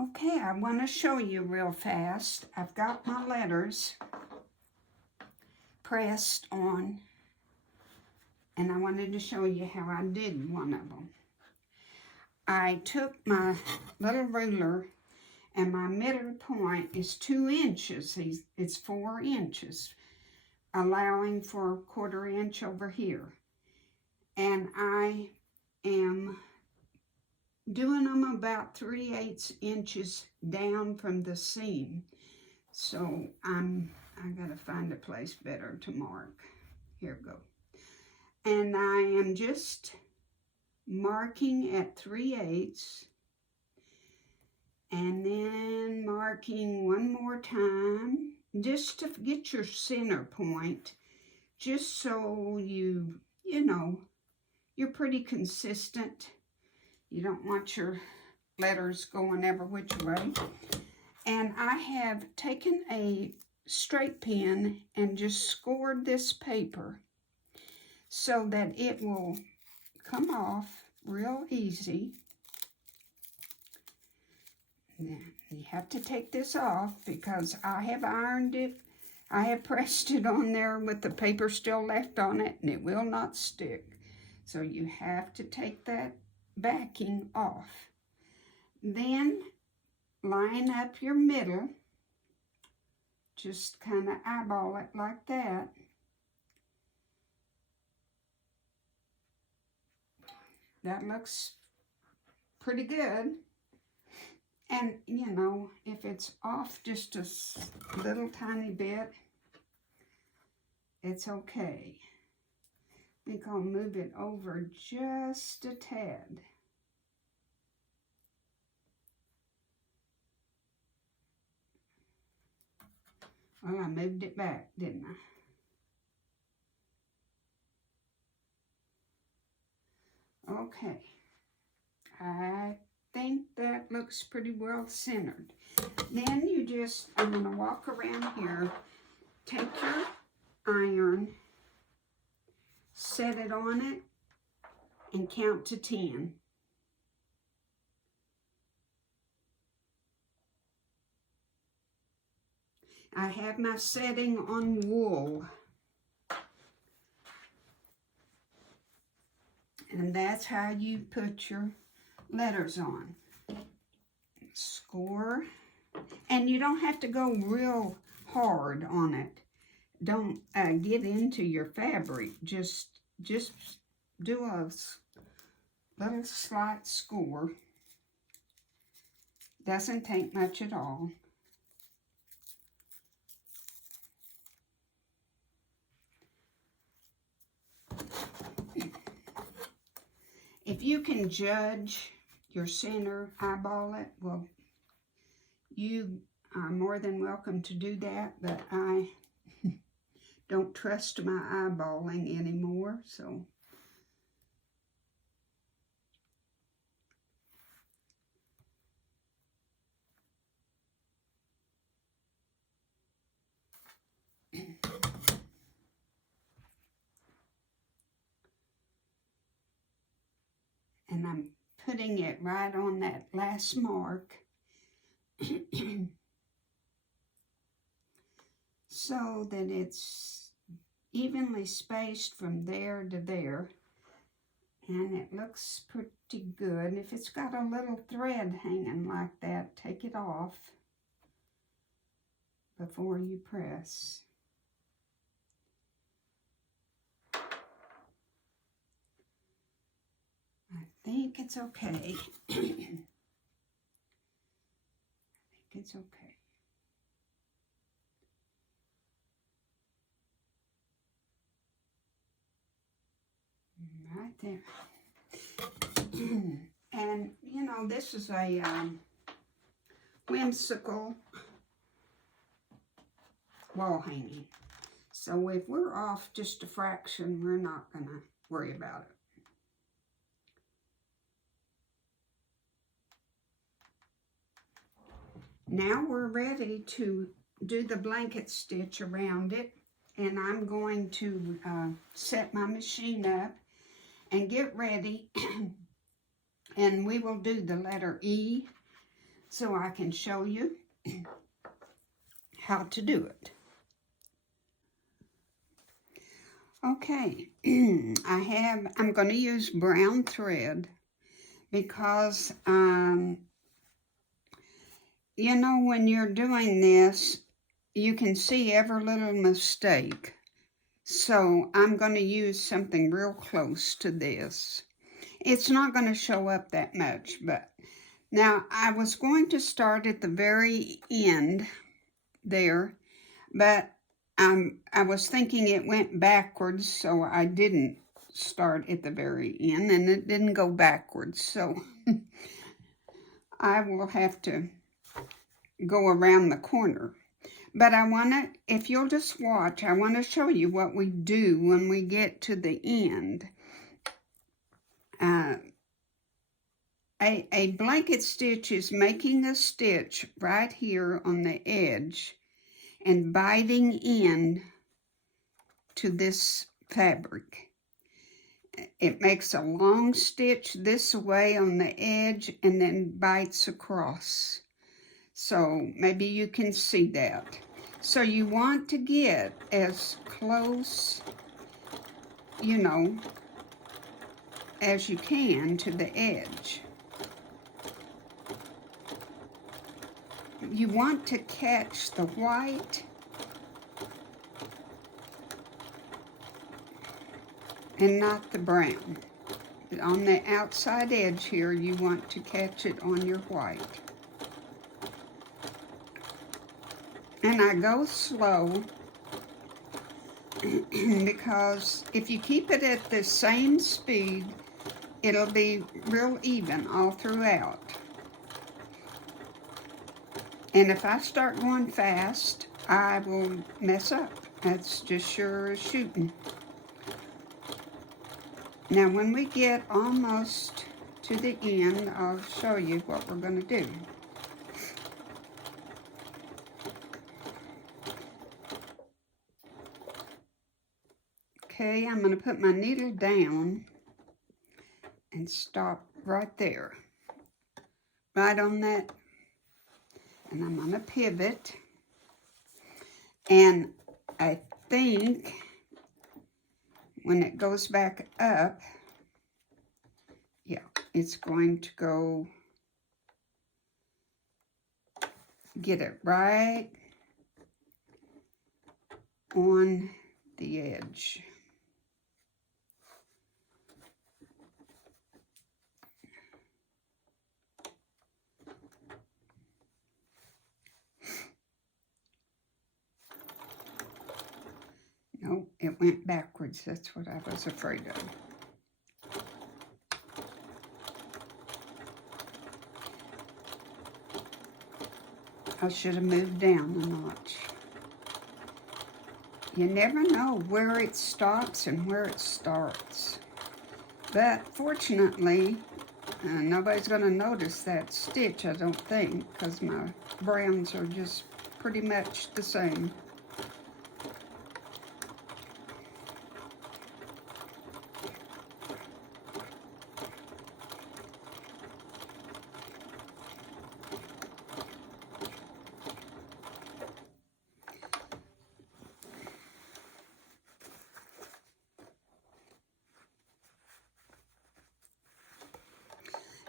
Okay, I want to show you real fast. I've got my letters pressed on, and I wanted to show you how I did one of them. I took my little ruler, and my middle point is 2 inches. It's 4 inches, allowing for a 1/4 inch over here. And I am doing them about 3/8 inches down from the seam. So I gotta find a place better to mark. Here we go. And I am just marking at 3/8 and then marking one more time just to get your center point, just so you know, you're pretty consistent. You don't want your letters going every which way. And I have taken a straight pen and just scored this paper so that it will come off real easy. Now, you have to take this off because I have ironed it. I have pressed it on there with the paper still left on it, and it will not stick. So you have to take that backing off. Then line up your middle. Just kind of eyeball it like that. That looks pretty good. And, you know, if it's off just a little tiny bit, it's okay. I think I'll move it over just a tad. Well, I moved it back, didn't I? Okay. I think that looks pretty well centered. Then you just, I'm going to walk around here, take your iron, set it on it, and count to 10. I have my setting on wool. And that's how you put your letters on. Score. And you don't have to go real hard on it. Don't get into your fabric. Just do a little slight score. Doesn't take much at all. If you can judge your center, eyeball it, well, you are more than welcome to do that, but I don't trust my eyeballing anymore, so. And I'm putting it right on that last mark so that it's evenly spaced from there to there, and it looks pretty good. If it's got a little thread hanging like that, take it off before you press. I think it's okay. I think it's okay. Right there. And, you know, this is a whimsical wall hanging. So if we're off just a fraction, we're not going to worry about it. Now we're ready to do the blanket stitch around it, and I'm going to set my machine up and get ready, and we will do the letter E, so I can show you how to do it. Okay, I'm going to use brown thread because, you know, when you're doing this, you can see every little mistake. So I'm going to use something real close to this. It's not going to show up that much, but now I was going to start at the very end there, but I was thinking it went backwards, so I didn't start at the very end, and it didn't go backwards, so I will have to go around the corner. But I want to, if you'll just watch, I want to show you what we do when we get to the end. A blanket stitch is making a stitch right here on the edge and biting in to this fabric. It makes a long stitch this way on the edge and then bites across. So maybe you can see that. So you want to get as close, you know, as you can to the edge. You want to catch the white and not the brown. On the outside edge here, you want to catch it on your white. And I go slow because if you keep it at the same speed, it'll be real even all throughout. And if I start going fast, I will mess up. That's just sure as shooting. Now, when we get almost to the end, I'll show you what we're going to do. Okay, I'm going to put my needle down and stop right there, right on that. And I'm going to pivot. And I think when it goes back up, yeah, it's going to go get it right on the edge. No, it went backwards. That's what I was afraid of. I should have moved down a notch. You never know where it stops and where it starts. But fortunately, nobody's going to notice that stitch, I don't think, because my browns are just pretty much the same.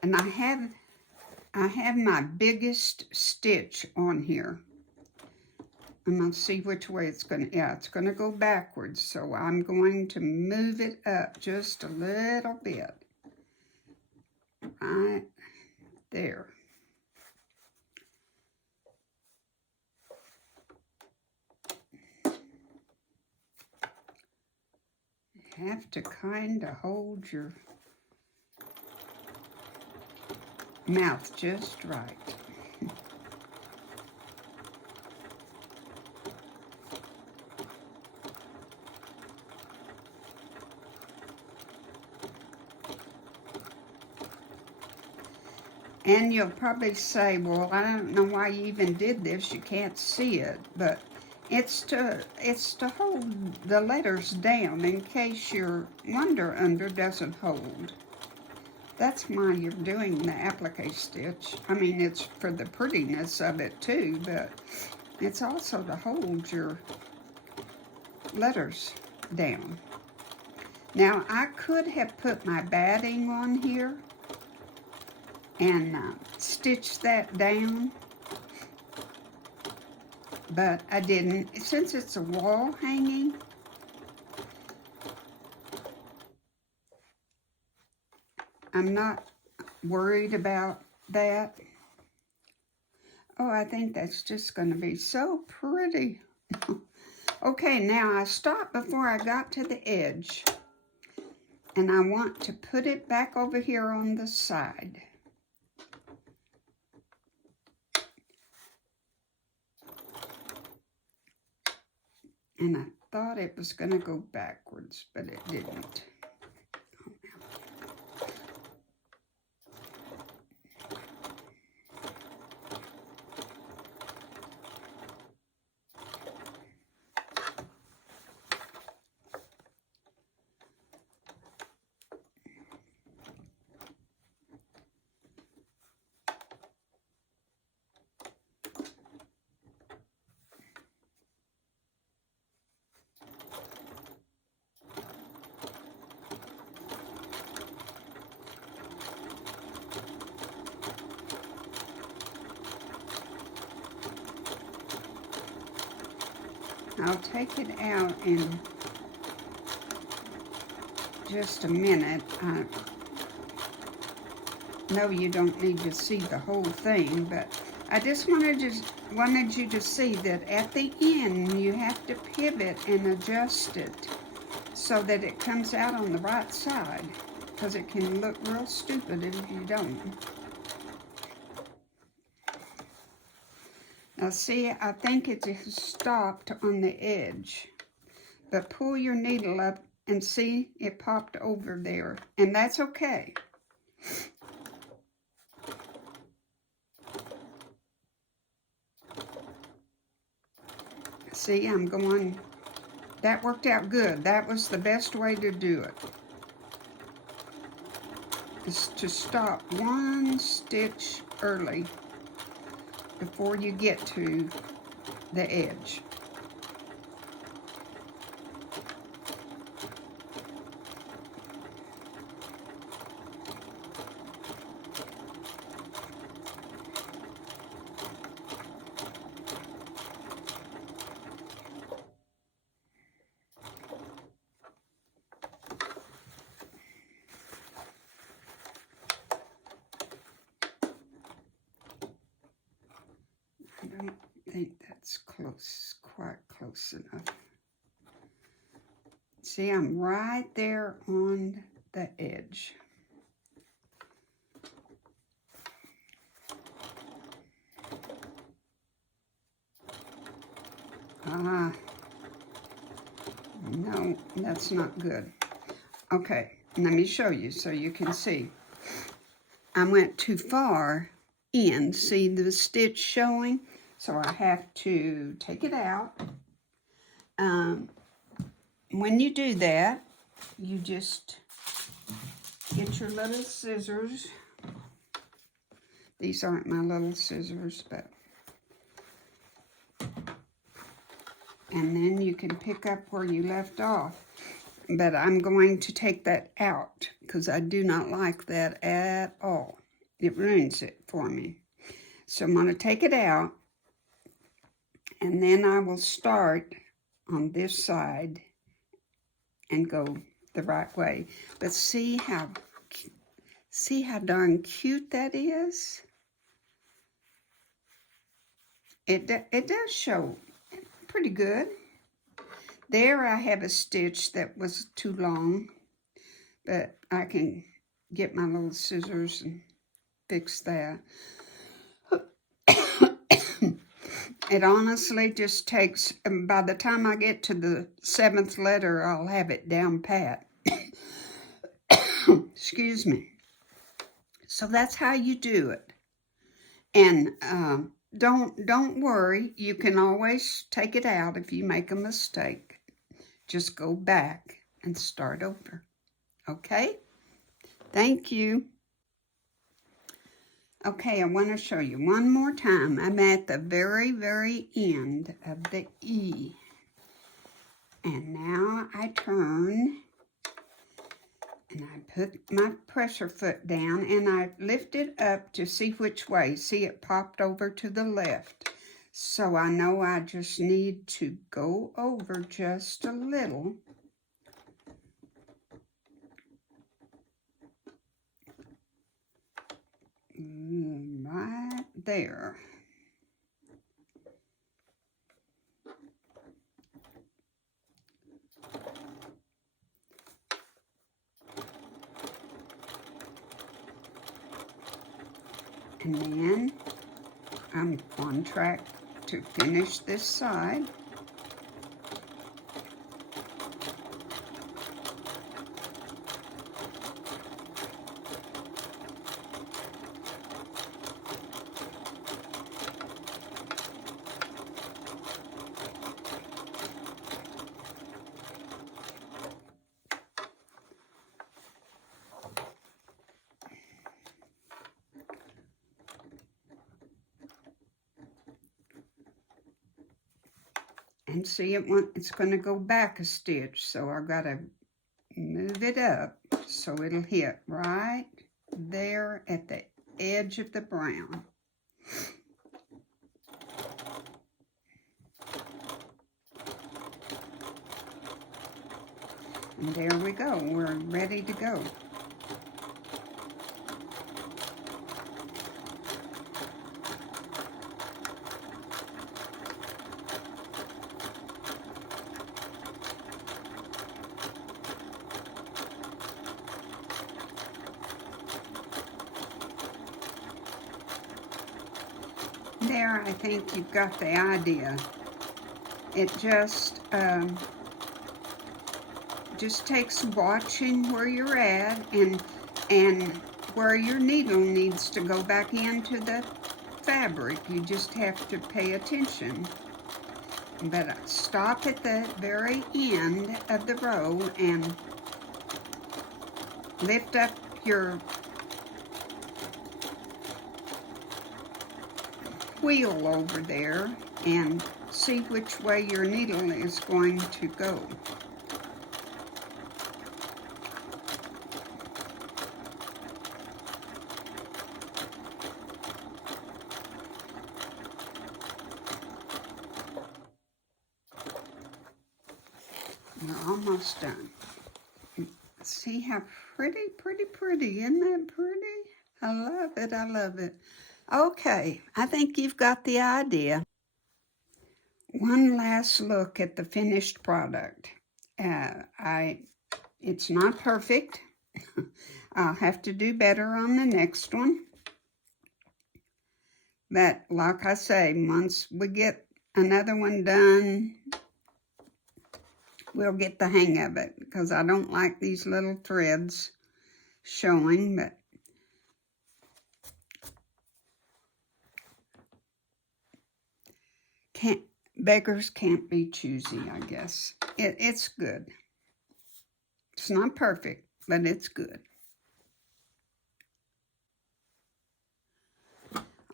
And I have my biggest stitch on here. I'm going to see which way it's going to, yeah, it's going to go backwards. So I'm going to move it up just a little bit. Right there. You have to kind of hold your mouth just right. And you'll probably say, well, I don't know why you even did this. You can't see it, but it's to hold the letters down in case your under doesn't hold. That's why you're doing the applique stitch. I mean, it's for the prettiness of it too, but it's also to hold your letters down. Now, I could have put my batting on here and stitched that down, but I didn't. Since it's a wall hanging, I'm not worried about that. Oh, I think that's just going to be so pretty. Okay, now I stopped before I got to the edge, and I want to put it back over here on the side. And I thought it was going to go backwards, but it didn't. I'll take it out in just a minute. I know you don't need to see the whole thing, but I just wanted you to see that at the end you have to pivot and adjust it so that it comes out on the right side, because it can look real stupid if you don't. Now see, I think it just stopped on the edge, but pull your needle up and see it popped over there, and that's okay. See, I'm going, that worked out good. That was the best way to do it, is to stop one stitch early before you get to the edge. I don't think that's quite close enough. See, I'm right there on the edge. No, that's not good. Okay, let me show you so you can see. I went too far in. See the stitch showing? So I have to take it out. When you do that, you just get your little scissors. These aren't my little scissors, but... And then you can pick up where you left off. But I'm going to take that out because I do not like that at all. It ruins it for me. So I'm going to take it out, and then I will start on this side and go the right way. But see how darn cute that is? It does show pretty good. There I have a stitch that was too long, but I can get my little scissors and fix that. It honestly just takes, by the time I get to the 7th letter, I'll have it down pat. Excuse me. So that's how you do it. And don't worry, you can always take it out if you make a mistake. Just go back and start over. Okay? Thank you. Okay, I want to show you one more time. I'm at the very, very end of the E. And now I turn and I put my pressure foot down and I lift it up to see which way. See, it popped over to the left. So I know I just need to go over just a little. Right there. And then I'm on track to finish this side. And see, it's going to go back a stitch, so I've got to move it up so it'll hit right there at the edge of the brown. And there we go. We're ready to go. There, I think you've got the idea. It just takes watching where you're at and where your needle needs to go back into the fabric. You just have to pay attention. But stop at the very end of the row and lift up your wheel over there and see which way your needle is going to go. We're almost done. See how pretty, isn't that pretty? I love it, I love it. Okay, I think you've got the idea. One last look at the finished product. It's not perfect. I'll have to do better on the next one. But like I say, once we get another one done, we'll get the hang of it, because I don't like these little threads showing, but beggars can't be choosy, I guess. It's good. It's not perfect, but it's good.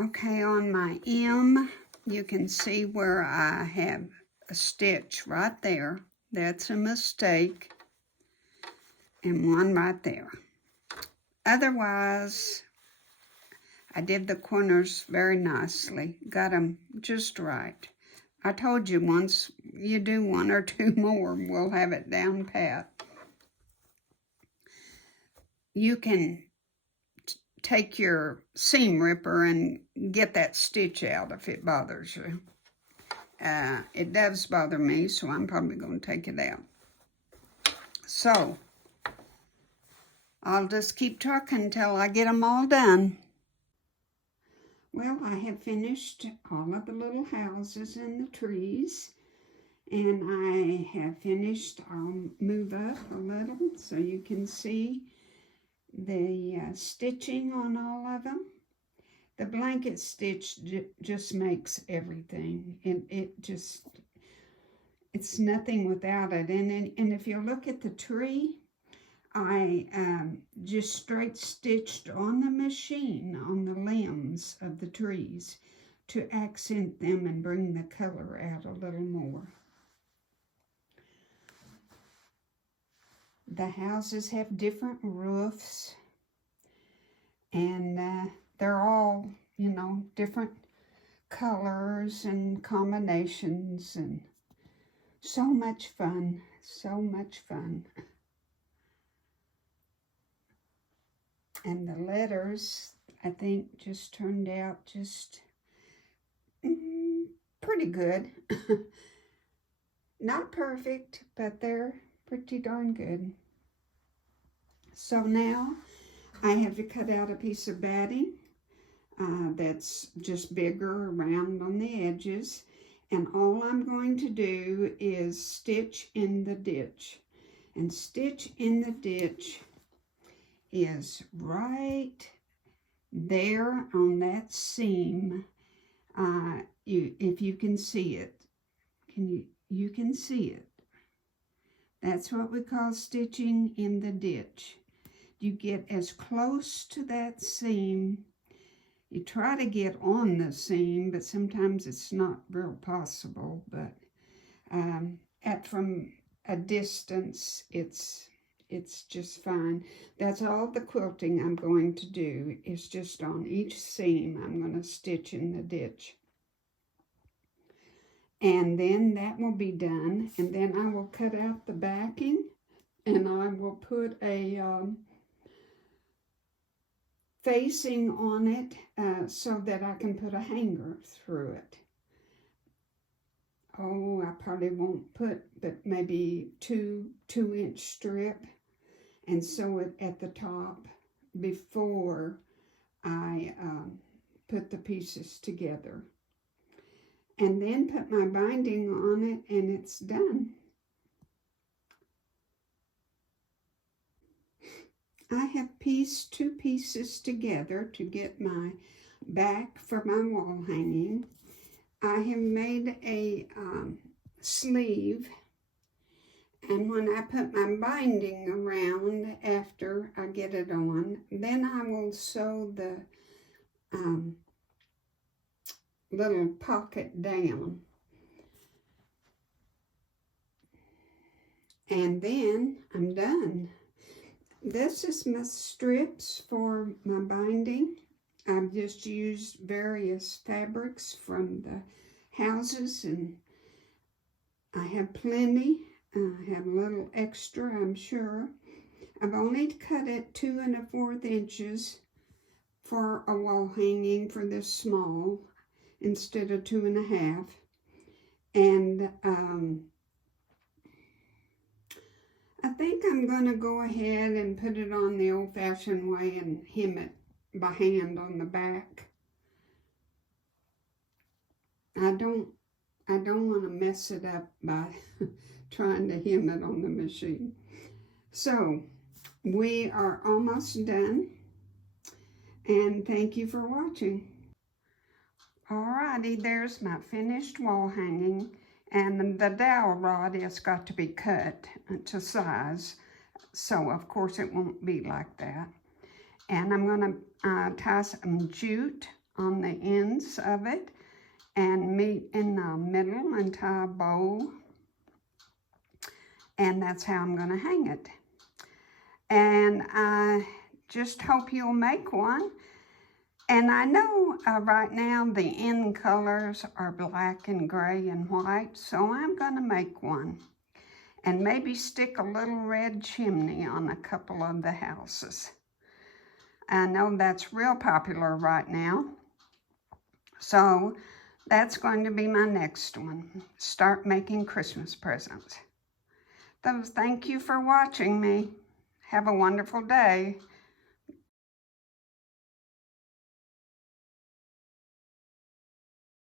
Okay, on my M, you can see where I have a stitch right there. That's a mistake. And one right there. Otherwise, I did the corners very nicely. Got them just right. I told you once you do one or two more, we'll have it down pat. You can take your seam ripper and get that stitch out if it bothers you. It does bother me, so I'm probably going to take it out. So, I'll just keep talking until I get them all done. Well, I have finished all of the little houses and the trees. And I have finished, I'll move up a little so you can see the stitching on all of them. The blanket stitch just makes everything. It's nothing without it. And if you look at the tree, I just straight stitched on the machine on the limbs of the trees to accent them and bring the color out a little more. The houses have different roofs, and they're all, you know, different colors and combinations, and so much fun, so much fun. And the letters, I think, just turned out just pretty good. Not perfect, but they're pretty darn good. So now I have to cut out a piece of batting that's just bigger around on the edges. And all I'm going to do is stitch in the ditch. And stitch in the ditch is right there on that seam. If you can see it, you can see it. That's what we call stitching in the ditch. You get as close to that seam. You try to get on the seam, but sometimes it's not real possible. But from a distance, it's just fine. That's all the quilting I'm going to do, is just on each seam I'm going to stitch in the ditch. And then that will be done, and then I will cut out the backing, and I will put a facing on it so that I can put a hanger through it. Oh, I probably won't put, but maybe two-inch strip, and sew it at the top before I put the pieces together. And then put my binding on it, and it's done. I have pieced 2 pieces together to get my back for my wall hanging. I have made a sleeve, and when I put my binding around after I get it on, then I will sew the little pocket down. And then I'm done. This is my strips for my binding. I've just used various fabrics from the houses, and I have plenty. I have a little extra, I'm sure. I've only cut it 2 1/4 inches for a wall hanging for this small, instead of 2 1/2. And I think I'm going to go ahead and put it on the old-fashioned way and hem it by hand on the back. I don't want to mess it up by trying to hem it on the machine. So we are almost done, and thank you for watching. Alrighty, there's my finished wall hanging, and the dowel rod has got to be cut to size, so of course it won't be like that. And I'm going to tie some jute on the ends of it and meet in the middle and tie a bow, and that's how I'm going to hang it. And I just hope you'll make one. And I know right now the end colors are black and gray and white, so I'm going to make one. And maybe stick a little red chimney on a couple of the houses. I know that's real popular right now. So that's going to be my next one. Start making Christmas presents. So thank you for watching me. Have a wonderful day.